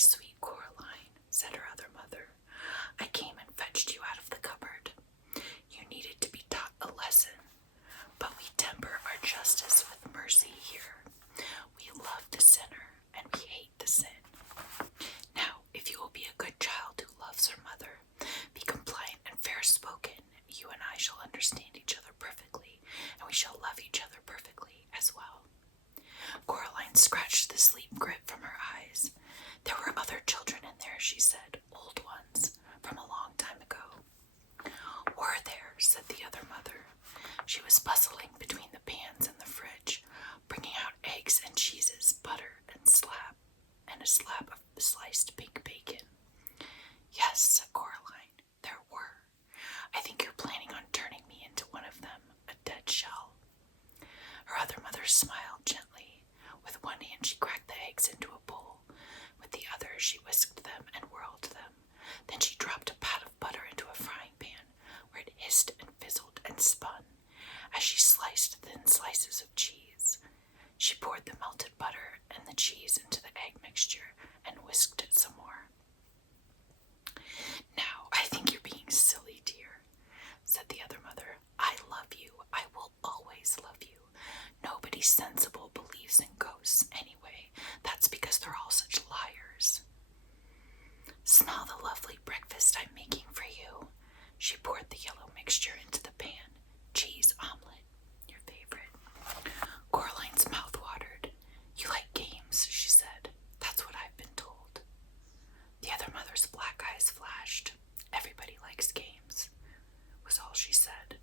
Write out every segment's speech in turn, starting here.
sweet Coraline, said her other mother, I came and fetched you out of the cupboard. You needed to be taught a lesson, but we temper our justice with mercy here. We love the sinner, and we hate the sin. Now, if you will be a good child who loves her mother, be compliant and fair-spoken, you and I shall understand each other perfectly, and we shall love each other perfectly as well. Coraline scratched the sleep grit from her eyes. There were other children in there, she said, old ones, from a long time ago. Were there, said the other mother. She was bustling between the pans and the fridge, bringing out eggs and cheeses, butter and a slab of sliced pink bacon. Yes, said Coraline, there were. I think you're planning on turning me into one of them, a dead shell. Her other mother smiled gently. With one hand she cracked the eggs into a bowl. With the other she whisked them and whirled them. Then she dropped a pat of butter into a frying pan, where it hissed and fizzled and spun. As she sliced thin slices of cheese, she poured the melted butter and the cheese into the egg mixture and whisked it some more. Now, I think you're being silly, dear, said the other mother. I love you. I will always love you. Nobody sensible believes in ghosts anyway. That's because they're all such liars. Smell the lovely breakfast I'm making for you. She poured the yellow mixture into the pan. Cheese omelet, your favorite. Coraline's mouth watered. You like games, she said. That's what I've been told. The other mother's black eyes flashed. Everybody likes games, was all she said.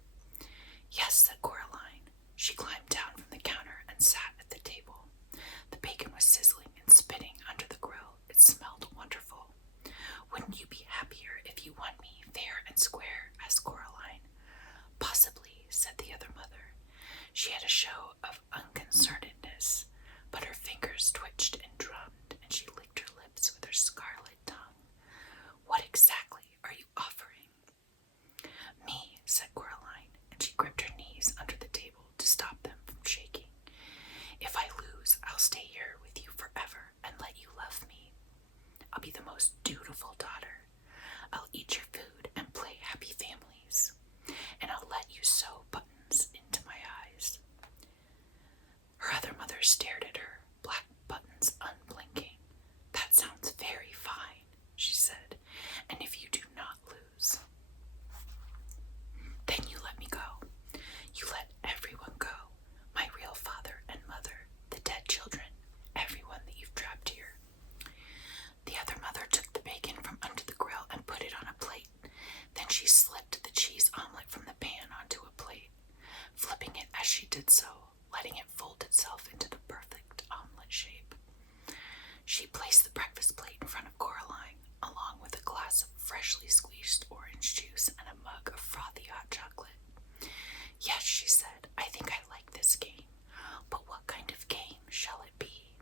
Yes, said Coraline. She climbed down from the counter and sat at the table. The bacon was sizzling and spitting under the grill. It smelled wonderful. Wouldn't you be happier if you won me fair and square? Asked Coraline. Possibly, said the other mother. She had a show of unconcernedness, but her fingers twitched and drummed, and she licked her lips with her scarlet tongue. What exactly are you offering? Me, said Coraline, and she gripped her knees under the table to stop them from shaking. If I lose, I'll stay here with you forever and let you love me. I'll be the most dutiful daughter. I'll eat your food and play happy families, and I'll let you sew buttons into my eyes. Her other mother stared at her, black buttons unblinking. That sounds very fine, she said, and if you do not lose, then you let me go. You let everyone go. My real father and mother, the dead children, everyone that you've trapped here. The other mother took the bacon from under the grill and put it on a plate. Then she slipped the cheese omelet from the pan onto a plate, flipping it as she did so, letting it fold itself into the perfect omelet shape. She placed the breakfast plate in front of Coraline, along with a glass of freshly squeezed orange juice and a mug of frothy hot chocolate. Yes, she said, I think I like this game, but what kind of game shall it be?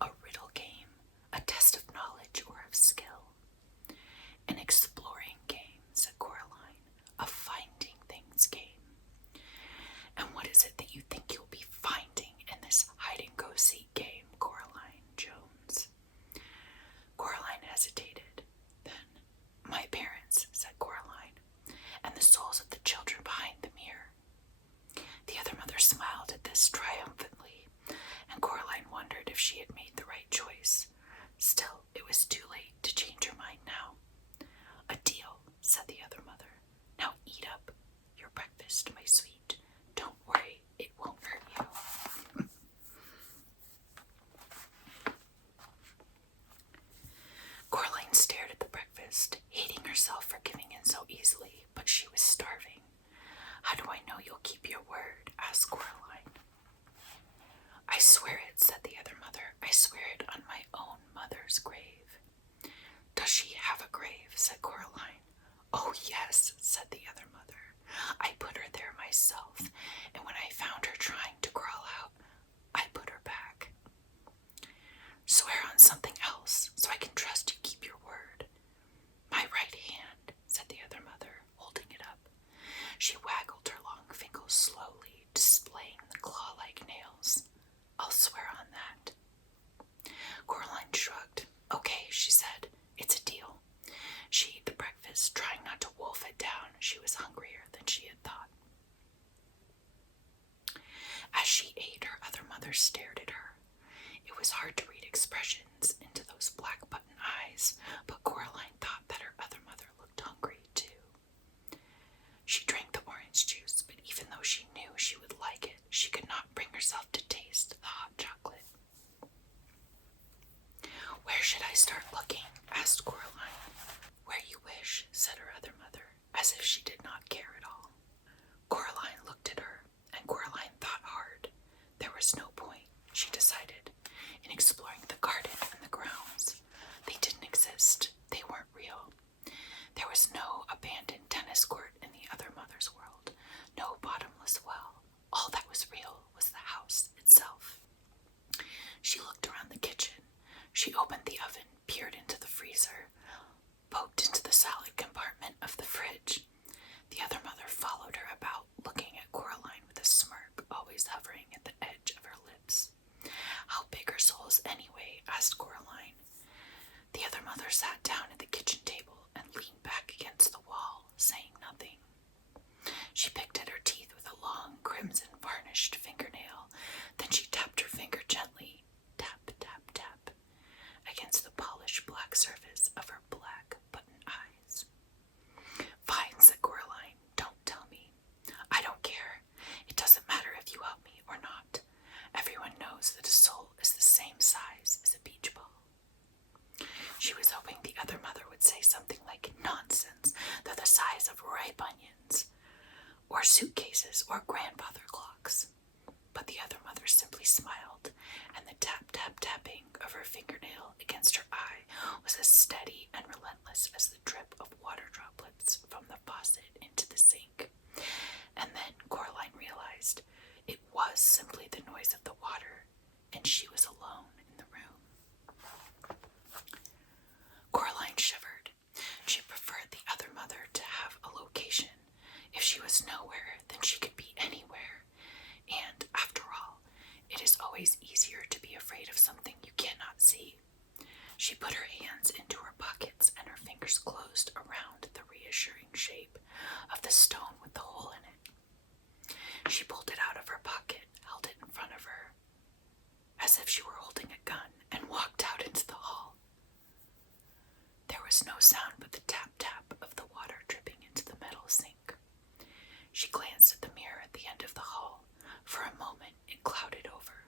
A riddle game, a test of knowledge or of skill? An exploring game, said Coraline, a finding things game. And what is it that you think you'll be finding in this hide-and-go-seek game, Coraline Jones? Coraline hesitated. Then, my parents, said Coraline, and the souls of the children behind the mirror. The other mother smiled at this triumphantly, and Coraline wondered if she had made the right choice. Still, it was too late to change her mind now. A deal, said the other mother. Now eat up your breakfast, my sweet. Don't worry, it won't hurt you. Coraline stared at the breakfast, hating herself for giving in so easily, but she was starving. How do I know you'll keep your word? Asked Coraline. I swear it, said the other mother. I swear it on my own mother's grave. Does she have a grave? Said Coraline. Oh, yes, said the other mother. I put her there myself. mother stared at her. It was hard to read expressions into those black button eyes, but Coraline thought that her other mother looked hungry, too. She drank the orange juice, but even though she knew she would like it, she could not bring herself to taste the hot chocolate. "Where should I start looking?" asked Coraline. "Where you wish," said her other mother, as if she did not care at all. Coraline looked at her, and Coraline thought hard. There was no point, she decided, in exploring the garden and the grounds. They didn't exist. They weren't real. There was no abandoned tennis court in the other mother's world, no bottomless well. All that was real was the house itself. She looked around the kitchen. She opened the oven, peered into the freezer, poked into the salad compartment of the fridge. The other mother followed her about, looking at Coraline with a smirk always hovering at the edge of her lips. "How big are souls anyway?" asked Coraline. The other mother sat down at the kitchen table and leaned back against the wall, saying nothing. She picked at her teeth with a long, crimson varnished fingernail. Then she tapped her finger gently, tap, tap, tap, against the polished black surface of her black button eyes. "Fine," said Coraline. "Don't tell me. I don't care. It doesn't matter if you help me or not. Everyone knows that a soul is the same size as a beach ball." She was hoping the other mother would say something like, "Nonsense, they're the size of ripe onions, or suitcases, or grandfather clocks." But the other mother simply smiled, and the tap-tap-tapping of her fingernail against her eye was as steady and relentless as the drip of water droplets from the faucet into the sink. And then Coraline realized it was simply the noise of the water, and she was alone in the room. Coraline shivered. She preferred the other mother to have a location. If she was nowhere, then she could be anywhere. And, after all, it is always easier to be afraid of something you cannot see. She put her hands into her pockets and her fingers closed around the reassuring shape of the stone with the hole in it. She pulled it out of her pocket, held it in front of her, as if she were holding a gun, and walked out into the hall. There was no sound but the tap-tap of the water dripping into the metal sink. She glanced at the mirror at the end of the hall. For a moment it clouded over,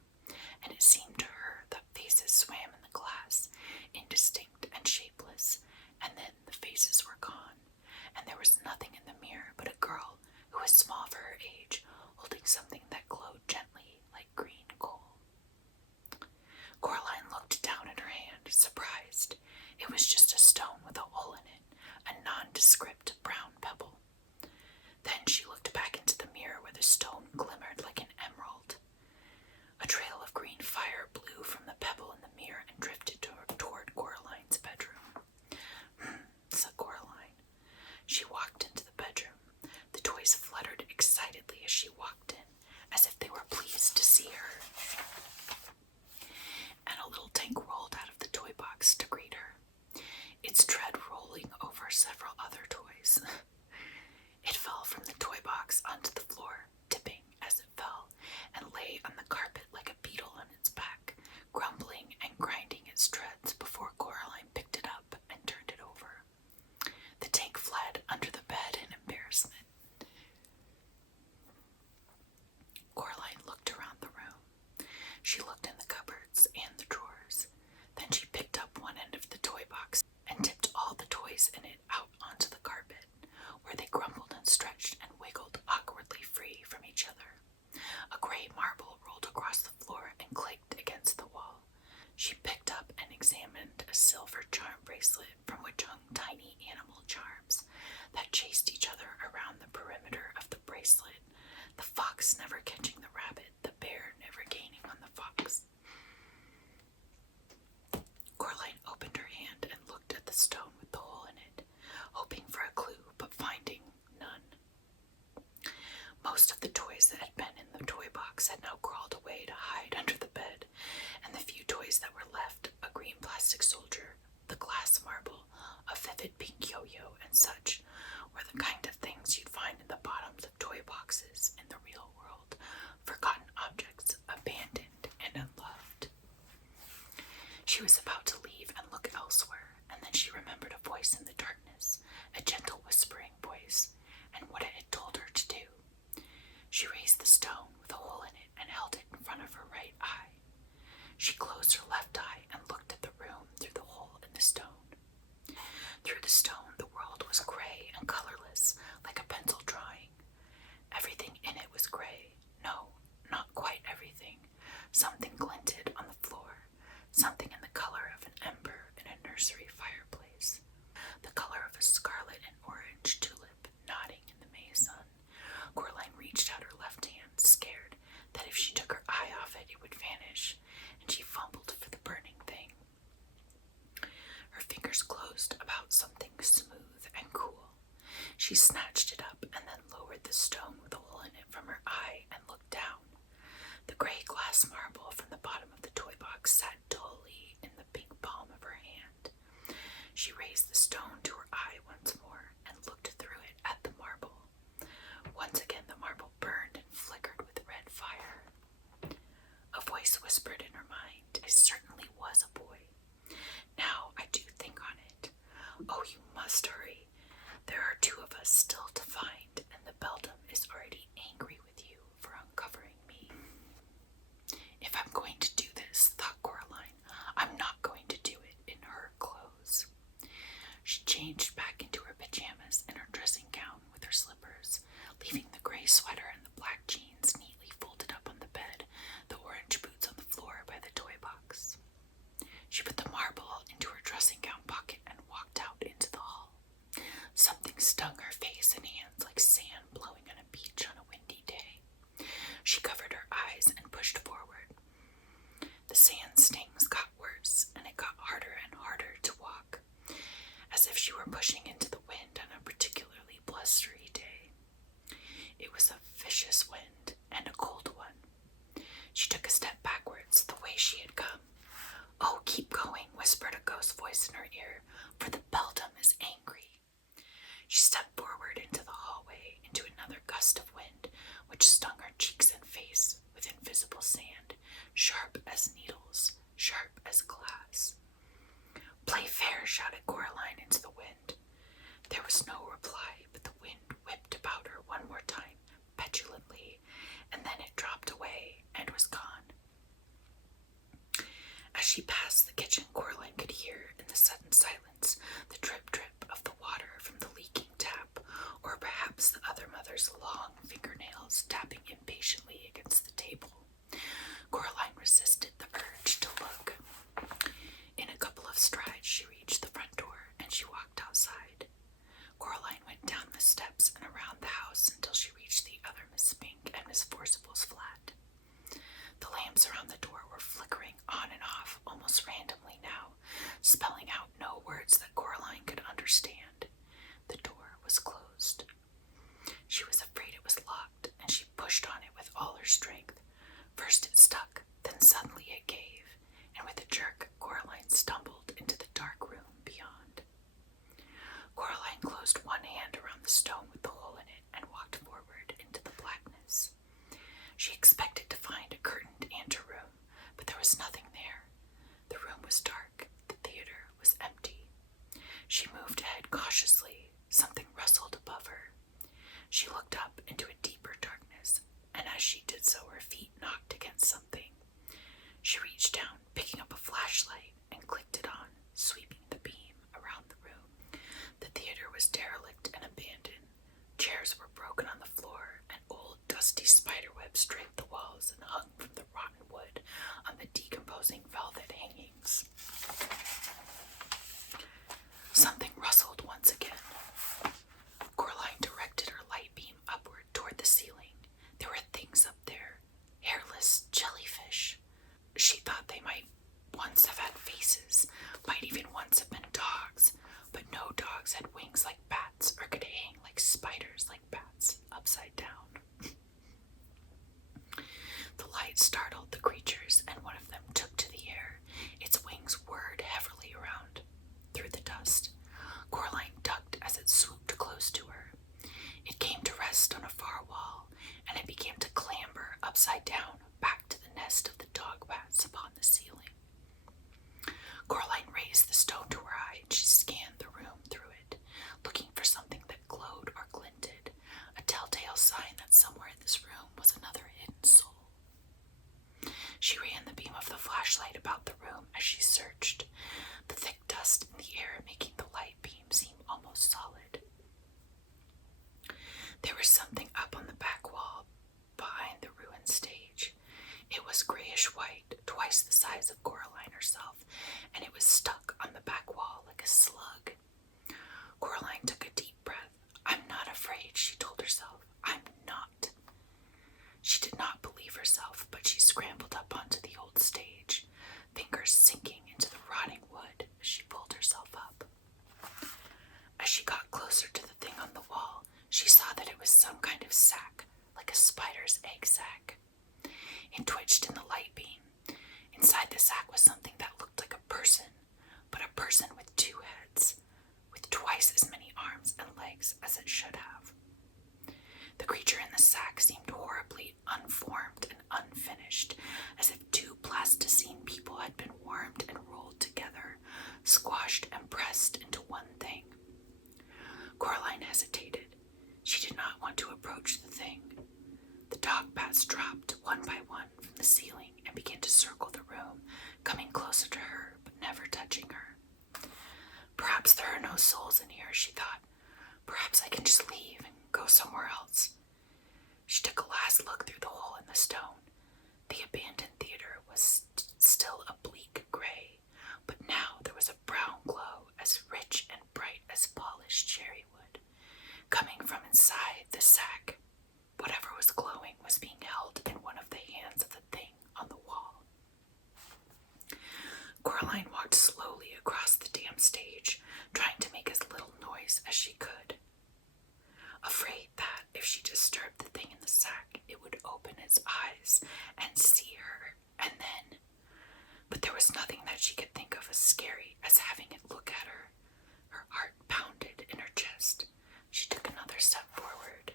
and it seemed to her that faces swam in the glass, indistinct and shapeless, and then the faces were gone, and there was nothing in the mirror but a girl who was small for her age, holding something that glowed gently like green coal. Coraline looked down at her hand, surprised. It was just a stone with a hole in it, a nondescript brown pebble. Then she looked back into the mirror where the stone glimmered like an emerald. A trail of green fire blew from the pebble in the mirror and drifted toward Coraline's bedroom. Said Coraline. She walked into the bedroom. The toys fluttered excitedly as she walked in, as if they were pleased to see her. And a little tank rolled out of the toy box to greet her, its tread rolling over several other toys. It fell from the toy box onto the floor, tipping as it fell, and lay on the carpet like a beetle on its back, grumbling and grinding its treads before Coraline picked it up and turned it over. The tank fled under the bed in embarrassment. Coraline looked around the room. She looked in the cupboards and the drawers. Then she picked up one end of the toy box and tipped all the toys in it out onto the carpet, where they grumbled and stretched and wiggled awkwardly free from each other. A gray marble rolled across the floor and clicked against the wall. She picked up and examined a silver charm bracelet from which hung tiny animal charms that chased each other around the perimeter of the bracelet, the fox never catching the rabbit, the bear never gaining on the fox. Coraline opened her hand and looked at the stone with the hole in it, hoping for a clue, but finding none. Most of the toys that had been in the toy box had now crawled away to hide under the bed, and the few toys that were left, a green plastic soldier, the glass marble, a vivid pink yo-yo, and such, were the kind of things you'd find in the bottoms of toy boxes in the real world, She was about to leave and look elsewhere, and then she remembered a voice in the darkness, a gentle whispering voice, and what it had told her to do. She raised the stone with a hole in it and held it in front of her right eye. She closed her left eye and looked at the room through the hole in the stone. Through the stone, the world was gray and colorless, like a pencil drawing. Everything in it was gray. No, not quite everything. Something glinted on the floor, something in the color of an ember in a nursery fireplace, the color of a scarlet and orange tulip nodding in the May sun. Coraline reached out her left hand, scared that if she took her eye off it, it would vanish, and she fumbled for the burning thing. Her fingers closed about something smooth and cool. She snatched it up and then lowered the stone with a hole in it from her eye and looked down. The gray glass marble from the bottom of the toy box sat dully in the pink palm of her hand. She raised the stone to her eye once more and looked through it at the marble. Once again the marble burned and flickered with red fire. A voice whispered in her mind, "It certainly was a boy. Now I do think on it. Oh, you must hurry. There are 2 of us still to find, and the beldam is already angry with you for uncovering me." If I'm going to do this, thought Coraline, I'm not going to do it in her clothes. She changed back into her pajamas and her dressing gown with her slippers, leaving the gray sweater and the black jeans neatly folded up on the bed, the orange boots on the floor by the toy box. She put the marble into her dressing gown pocket and walked out into the hall. Something stung her face and hands like sand blowing on a beach on a windy day. She covered her eyes and pushed forward. The sand stings got worse, and it got harder and harder to walk, as if she were pushing into the wind on a particularly blustery day. It was a vicious wind and a cold one. She took a step backwards, the way she had come. "Oh, keep going," whispered a ghost voice in her ear, "for the beldam is angry." She stepped forward into the hallway, into another gust of wind, which stung her cheeks and face with invisible sand, sharp as needles, sharp as glass. "Play fair," shouted Coraline into the wind. There was no reply, but the wind whipped about her one more time, petulantly, and then it dropped away and was gone. As she passed the kitchen, Coraline could hear, in the sudden silence, the drip-drip of the water from the leaking tap, or perhaps the other mother's long fingernails tapping impatiently against the table. Coraline resisted the urge to look. In a couple of strides, she reached the front door, and she walked outside. Coraline went down the steps and around the house until she reached the other Miss Spink and Miss Forcible's flat. The lamps around the door were flickering on and off almost randomly now, spelling out no words that Coraline could understand. The door was closed. She was afraid it was locked, and she pushed on it with all her strength. First it stuck, then suddenly it gave, and with a jerk, Coraline stumbled into the dark room beyond. Coraline closed one hand around the stone with the hole in it and walked forward into the blackness. She expected to find a curtained anteroom, but there was nothing there. The room was dark. The theater was empty. She moved ahead cautiously. Something rustled above her. She looked up into a deeper darkness, and as she did so, her feet knocked against something. She reached down, picking up a flashlight, and clicked it on, sweeping the beam around the room. The theater was derelict and abandoned. Chairs were broken on the floor, and old dusty spiderwebs draped the walls and hung from the rotten wood on the decomposing velvet hangings. Something rustled once again. Coraline directed her light beam upward toward the ceiling. There were things up there, hairless jellyfish. She thought they might once have had faces, might even once have been dogs, but no dogs had wings like bats or could hang like spiders like bats, upside down. The light startled the creatures, and one of them took to the air. Its wings whirred heavily around through the dust. Coraline ducked as it swooped close to her. It came to rest on a far wall, and it began to clamber upside down back to the nest of the dog bats upon the ceiling. flashlight about the room as she searched, the thick dust in the air making the light beam seem almost solid. There was something up on the back wall behind the ruined stage. It was grayish-white, twice the size of Coraline herself, and it was stuck on the back wall like a slug. Coraline took a deep breath. "I'm not afraid," she told herself. "I'm not." She did not believe herself, but she scrambled up onto the old stage, fingers sinking into the rotting wood as she pulled herself up. As she got closer to the thing on the wall, she saw that it was some kind of sack, like a spider's egg sack. It twitched in the light beam. Inside the sack was something that looked like a person, but a person with two heads, with twice as many arms and legs as it should have. The creature in the sack seemed horribly unformed and unfinished, as if two plasticine people had been warmed and rolled together, squashed and pressed into one thing. Coraline hesitated. She did not want to approach the thing. The dog bats dropped one by one from the ceiling and began to circle the room, coming closer to her, but never touching her. Perhaps there are no souls in here, she thought. Perhaps I can just leave and go somewhere else. She took a last look through the hole in the stone. The abandoned theater was still a bleak gray, but now there was a brown glow as rich and bright as polished cherry wood, coming from inside the sack. Whatever was glowing was being held in one of the hands of the thing on the wall. Coraline walked slowly across the damp stage, trying to make as little noise as she could, afraid that if she disturbed the thing in the sack, it would open its eyes and see her, and then... But there was nothing that she could think of as scary as having it look at her. Her heart pounded in her chest. She took another step forward.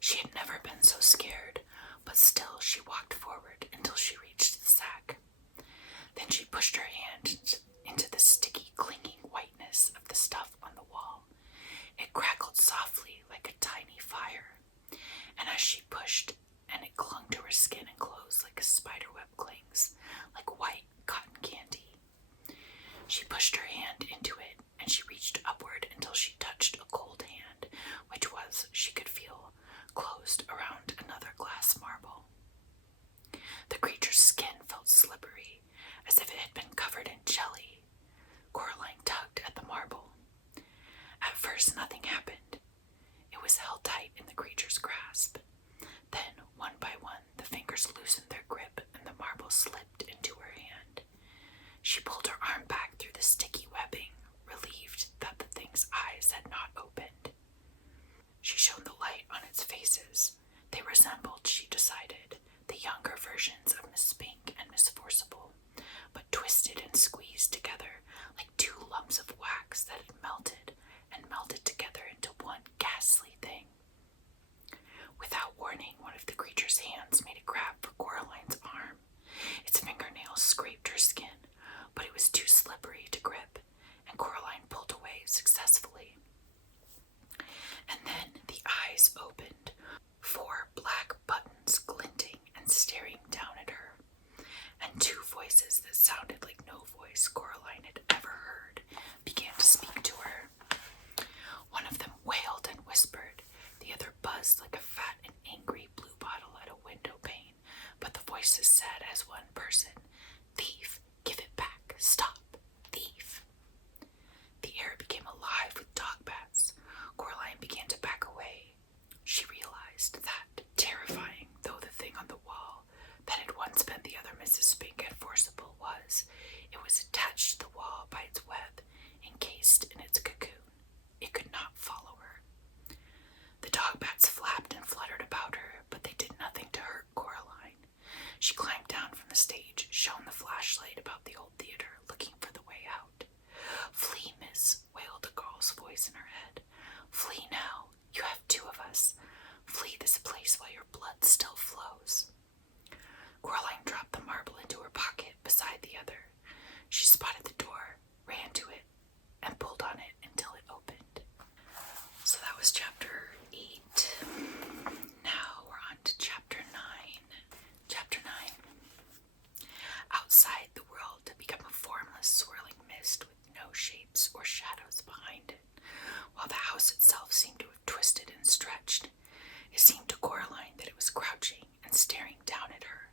She had never been so scared, but still she walked forward until she reached the sack. Then she pushed her hand into the sticky, clinging whiteness of the stuff on the wall. It crackled softly like a tiny fire, and as she pushed, and it clung to her skin and clothes like a spiderweb clings, like white cotton candy. She pushed her hand into it, and she reached upward until she touched a cold hand, which was, she could feel, closed around another glass marble. The creature's skin felt slippery, as if it had been covered in jelly. Coraline tugged at the marble. At first, nothing happened. It was held tight in the creature's grasp. Then, one by one, the fingers loosened their grip and the marble slipped into her hand. She pulled her arm back through the sticky webbing, relieved that the thing's eyes had not opened. She shone the light on its faces. They resembled, she decided, the younger versions of Miss Pink and Miss Forcible, but twisted and squeezed together like two lumps of wax that had melted and melted together into one ghastly thing. Without warning, one of the creature's hands made a grab for Coraline's arm. Its fingernails scraped her skin, but it was too slippery to grip, and Coraline pulled away successfully. And then the eyes opened, 4 black buttons glinting and staring down at her, and 2 voices that sounded like no voice Coraline had ever heard began to speak to her. One of them wailed and whispered, the other buzzed like a fat and angry blue bottle at a window pane, but the voices said as one person, "Thief, give it back, stop, thief." The air became alive with dog bats. Coraline began to back away. She realized that, terrifying though the thing on the wall that had once been the other Mrs. Pink and Forcible was, it was attached to the wall by its web, encased in its cocoon. It could not follow her. The dog bats flapped and fluttered about her, but they did nothing to hurt Coraline. She climbed down from the stage, shone the flashlight about the old theater, looking for the way out. "Flee, miss," wailed a girl's voice in her head. "Flee now. You have 2 of us. Flee this place while your blood still flows." Coraline dropped the marble into her pocket beside the other. She spotted the door, ran to it, and pulled on it until it opened. So that was chapter 8. Now we're on to chapter 9. Chapter staring down at her,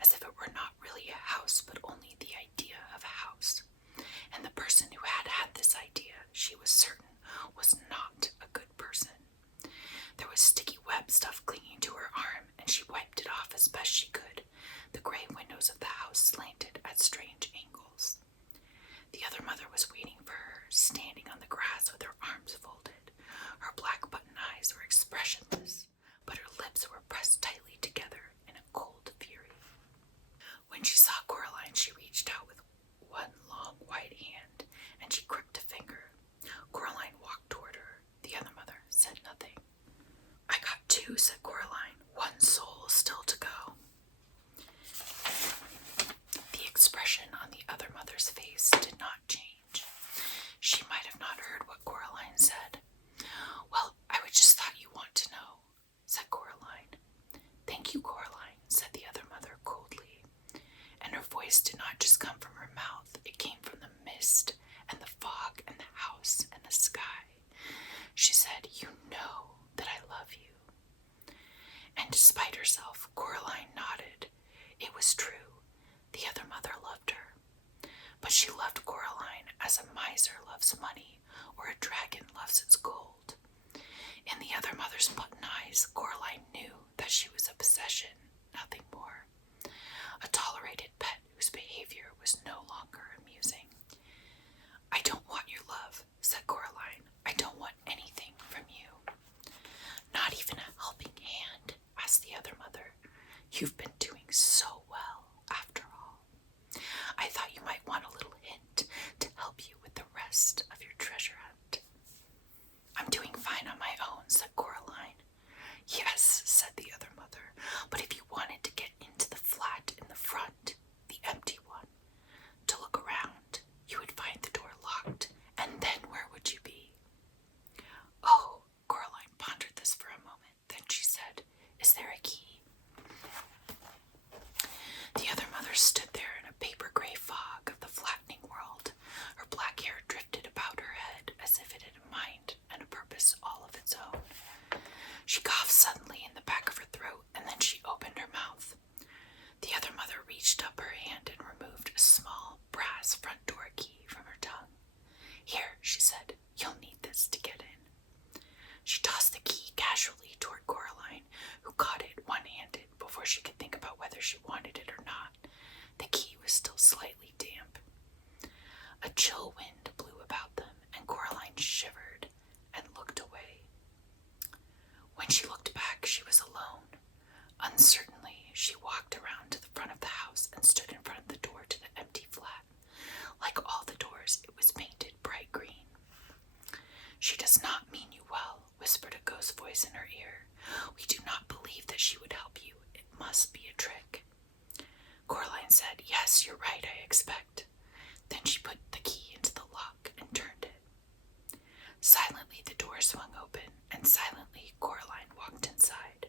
as if it were not really a house, but only the idea of a house. And the person who had had this idea, she was certain, was not a good person. There was sticky web stuff clinging to her arm, and she wiped it off as best she could. The gray windows of the house slanted at strange angles. The other mother was waiting for her, standing on the grass with her arms folded. Her black button eyes were expressionless, but her lips were pressed tightly together in a cold fury. When she saw Coraline, she reached out with one long white hand, and she gripped a finger. Coraline walked toward her. The other mother said nothing. "I got two," said Coraline. "One soul still to go." The expression on the other mother's face did not change. She might have not heard what Coraline said. "Well, I would just thought you want to know," said Coraline. "Thank you, Coraline," said the other mother coldly. And her voice did not just come from her mouth. It came from the mist and the fog and the house and the sky. She said, "You know that I love you." And despite herself, Coraline nodded. It was true. The other mother loved her. But she loved Coraline as a miser loves money or a dragon loves its gold. In the other mother's button eyes, Coraline knew that she was a possession, nothing more. A tolerated pet whose behavior was no longer amusing. "I don't want your love," said Coraline. "I don't want anything from you." "Not even a helping hand?" asked the other mother. "You've been doing so well, after all. I thought you might want a little hint to help you with the rest of your treasure hunt." "I'm doing fine on my own," said Coraline. "Yes," said the other mother, "but if you wanted to get into the flat in the front, the empty one, to look around, you would find the door locked, and then where would you be?" "Oh," Coraline pondered this for a moment. Then she said, "Is there a key?" The other mother stood there in a paper-gray fog of the flattening world. Her black hair drifted about her head as if it had a mind and a purpose all of its own. She coughed suddenly in the back of her throat, and then she opened her mouth. The other mother reached up her hand and removed a small brass front door key from her tongue. "Here," she said, "you'll need this to get in." She tossed the key casually toward Coraline, who caught it one-handed before she could think about whether she wanted it or not. The key was still slightly damp. A chill wind blew about them, and Coraline shivered and looked away. When she looked back, she was alone. Uncertainly, she walked around to the front of the house and stood in front of the door to the empty flat. Like all the doors, it was painted bright green. "She does not mean you well," whispered a ghost voice in her ear. "We do not believe that she would help you. It must be a trick." Coraline said, "Yes, you're right, I expect." Then she put the key into the lock and turned it. Silently, the door swung open, and silently, Coraline walked inside.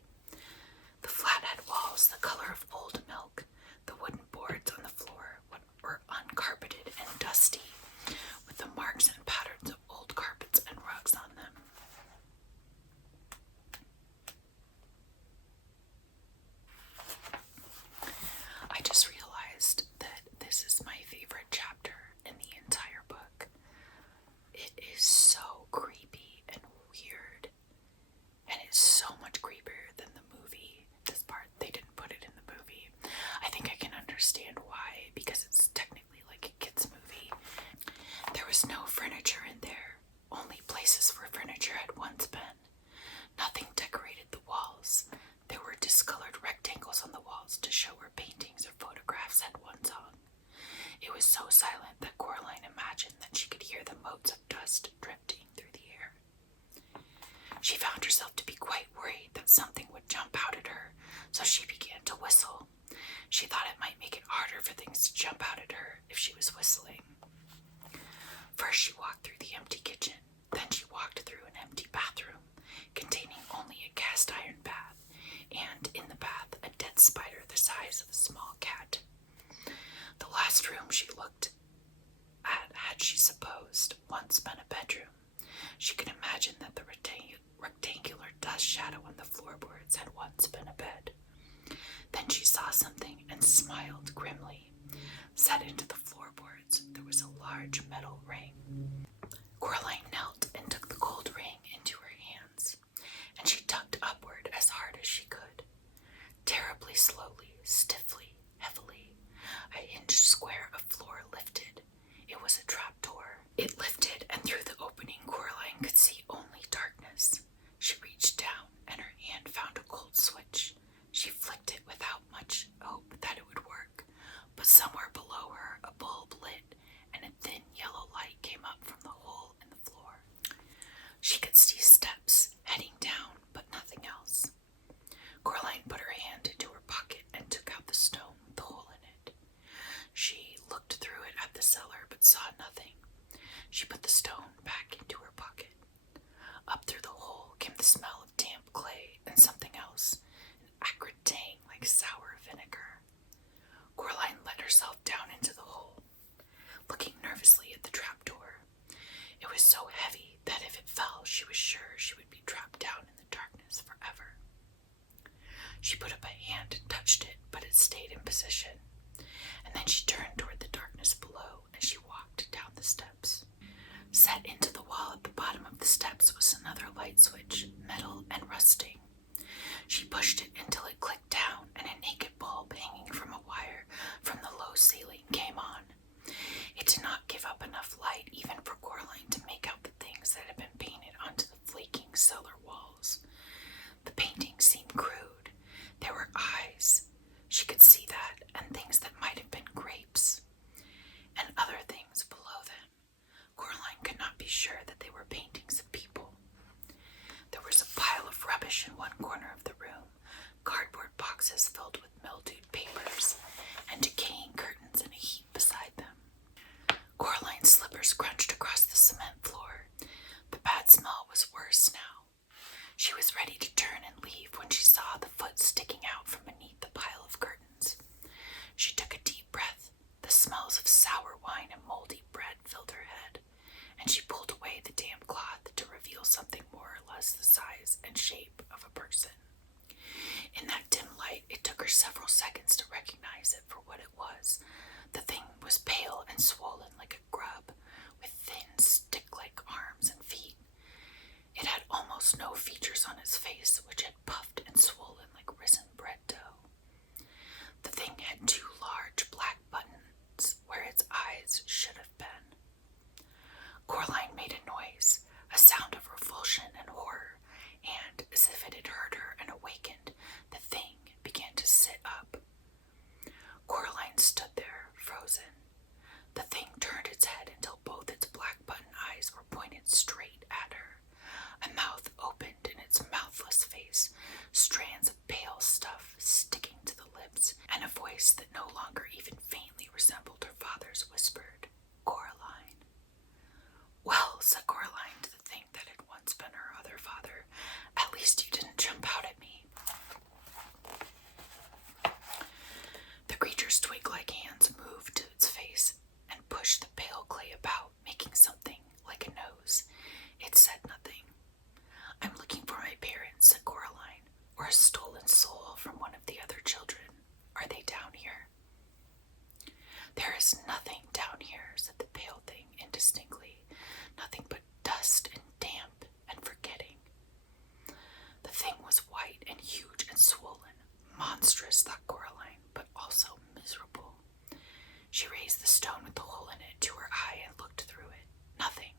The flat had walls the color of old milk. The wooden boards on the floor were uncarpeted and dusty, with the marks and patterns of old carpets and rugs on them. I just realized that this is my favorite chapter in the entire book. It is so creepy and weird, and it's so much creepier than the movie. This part, they didn't put it in the movie. I think I can understand why, because it's technically like a kid's movie. There was no furniture in there. Only places where furniture had once been. Nothing decorated the walls. There were discolored rectangles on the walls to show where paintings or photographs had once hung. It was so silent that Coraline imagined that she could hear the motes of dust drifting through the air. She found herself to be quite worried that something would jump out at her, so she began to whistle. She thought it might make it harder for things to jump out at her if she was whistling. First she walked through the empty kitchen, then she walked through an empty bathroom containing only a cast iron bath, and in the bath a dead spider the size of a small cat. The last room she looked at had, she supposed, once been a bedroom. She could imagine that the rectangular dust shadow on the floorboards had once been a bed. smiled grimly. Set into the floorboards, there was a large metal ring. Coraline knelt and took the gold ring into her hands, and she tugged upward as hard as she could. Terribly slowly, stiffly, heavily, a hinged square of floor lifted. It was a trapdoor. It lifted, and through the opening Coraline could see only darkness. She reached down, and her hand found a gold switch. She flicked it without much hope that it would work, but somewhere below her a bulb lit, and a thin yellow light came up from the hole in the floor. She could see steps heading down, but nothing else. Coraline put her hand into her pocket and took out the stone with the hole in it. She looked through it at the cellar, but saw nothing. She put the stone back into her pocket. Up through the hole came the smell of damp clay and something else, an acrid tang like sour vinegar. Coraline let herself down into the hole, looking nervously at the trapdoor. It was so heavy that if it fell, she was sure she would be trapped down in the darkness forever. She put up a hand and touched it, but it stayed in position. And then she turned toward the darkness below, and she walked down the steps. Set into the wall at the bottom of the steps was another light switch, metal and rusting. She pushed it until it clicked down, and a naked bulb hanging from a wire from the low ceiling came on. It did not give up enough light even for Coraline to make out the things that had been painted onto the flaking cellar walls. The painting seemed crude. There were eyes. She could see that, and things that might have been grapes, and other things below them. Coraline could not be sure that they were paintings of people. There was a pile of rubbish in one corner of the room, cardboard boxes filled with mildewed papers, and decaying curtains in a heap beside them. Coraline's slippers crunched across the cement floor. The bad smell was worse now. She was ready to turn and leave when she saw the foot sticking out from beneath the pile of curtains. She took a deep breath. The smells of sour wine and moldy bread filled her head, and she pulled away the damp cloth to reveal something more or less the size and shape of a person. In that dim light, it took her several seconds to recognize it for what it was. The thing was pale and swollen like a grub, with thin, stick-like arms and feet. It had almost no features on its face, which had puffed and swollen like risen bread dough. The thing had two large black buttons where its eyes should have been. Coraline made a noise, a sound of revulsion and horror, and, as if it had heard her and awakened, the thing began to sit up. Coraline stood there, frozen. The thing turned its head until both its black button eyes were pointed straight at her. A mouth opened in its mouthless face, strands of pale stuff sticking to the lips, and a voice that no longer even faintly resembled her father's whispered, "Coraline." "Well," said Coraline to the thing that had once been her other father, "at least you didn't jump out at me." The creature's twig-like hands moved to its face and pushed the pale clay about, making something like a nose. It said nothing. "I'm looking for my parents," said Coraline, "or a stolen soul from one of the other children. Are they down here?" "There is nothing down here," said the pale thing indistinctly. "Nothing but dust and damp and forgetting." The thing was white and huge and swollen. Monstrous, thought Coraline, but also miserable. She raised the stone with the hole in it to her eye and looked through it. Nothing.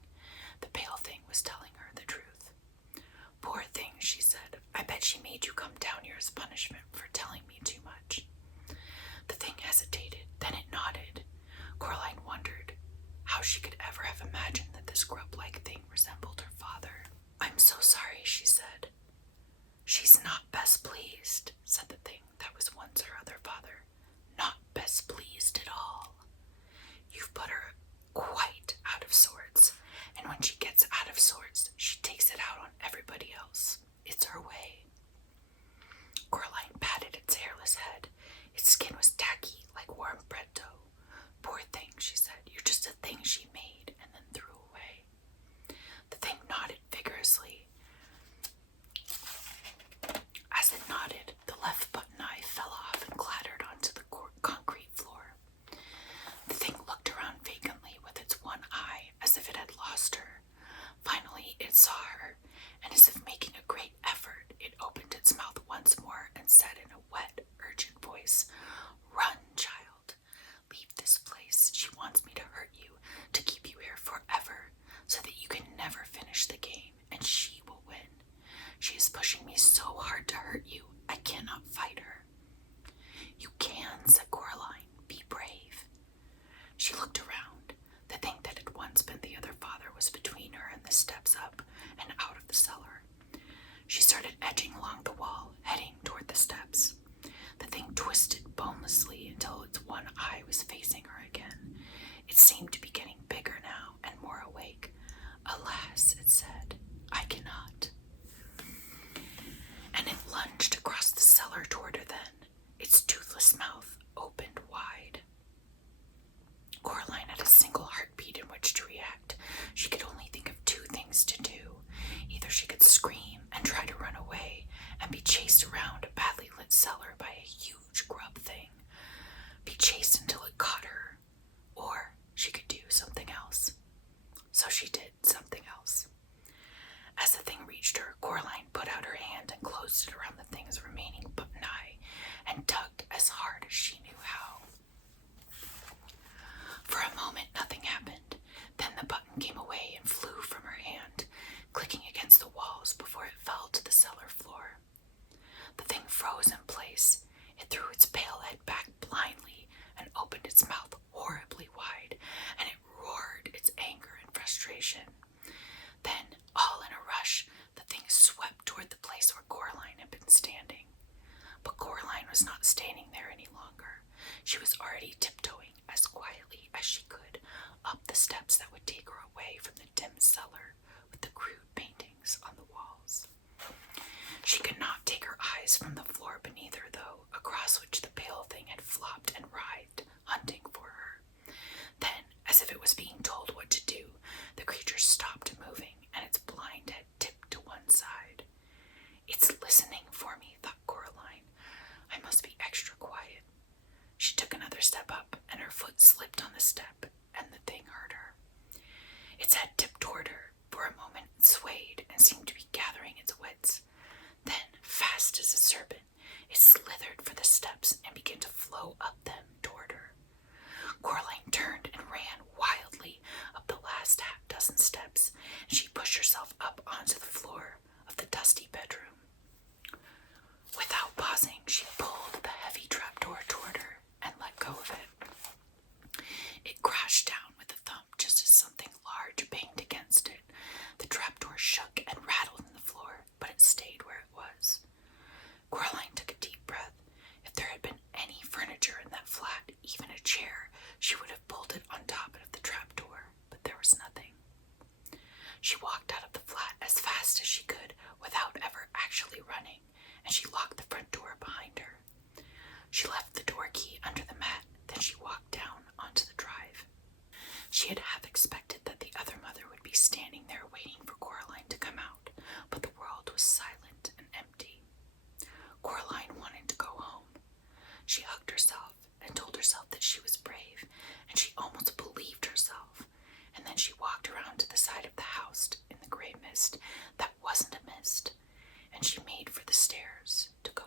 The pale thing was telling her the truth. "Poor thing," she said. "I bet she made you come down here as punishment for telling me too much." The thing hesitated, then it nodded. Coraline wondered how she could ever have imagined that this grub-like thing resembled her father. "I'm so sorry," she said. "She's not best pleased," said the thing that was once her other father. "Not best pleased at all. You've put her quite out of sorts, and when she gets out of sorts, she takes it out on everybody else. It's her way." Coraline patted its hairless head. was facing her again. It seemed to be getting bigger now and more awake. "Alas," it said, "I cannot." And it lunged across the cellar toward her then, its toothless mouth opened wide. Coraline had a single heartbeat in which to react. She could only think of two things to do. Either she could scream and try to run away and be chased around a badly lit cellar by a huge grub thing, be chased until it caught her, or she could do something else. So she did something else. As the thing reached her, Coraline put out her hand and closed it around the thing's remaining button eye and tugged as hard as she knew how. For a moment, nothing happened. Then the button came away and flew from her hand, clicking against the walls before it fell to the cellar floor. The thing froze in place. It threw its pale head back blindly and opened its mouth horribly wide, and it roared its anger and frustration. Then, all in a rush, the thing swept toward the place where Coraline had been standing. But Coraline was not standing there any longer. She was already tiptoeing as quietly as she could up the steps that would take her away from the dim cellar with the crude paintings on the walls. She could not take her eyes from the floor beneath her, though, across which the pale thing had flopped and writhed, hunting for her. Then, as if it was being told what to do, the creature stopped moving, and its blind head tipped to one side. "It's listening for me," thought Coraline. "I must be extra quiet." She took another step up, and her foot slipped on the step, and the thing heard her. Its head tipped toward her. For a moment it swayed and seemed to be gathering its wits. Then, fast as a serpent, it slithered for the steps and began to flow up them toward her. Coraline turned and ran wildly up the last half-dozen steps, and she pushed herself up onto the floor of the dusty bedroom. Without pausing, she pulled the heavy trapdoor toward her and let go of it. It crashed down with a thump just as something large banged against it. The trapdoor shook and rattled in the floor, but it stayed where it was. Coraline took a deep breath. If there had been any furniture in that flat, even a chair, she would have pulled it on top of the trapdoor, but there was nothing. She walked out of the flat as fast as she could without ever actually running, and she locked the front door behind her. She left the door key under the mat, then she walked down onto the drive. She had half expected that the other mother would be standing there waiting for Coraline to come out, but the world was silent and empty. Coraline wanted to go home. She hugged herself and told herself that she was brave, and she almost believed herself. And then she walked around to the side of the house in the gray mist that wasn't a mist, and she made for the stairs to go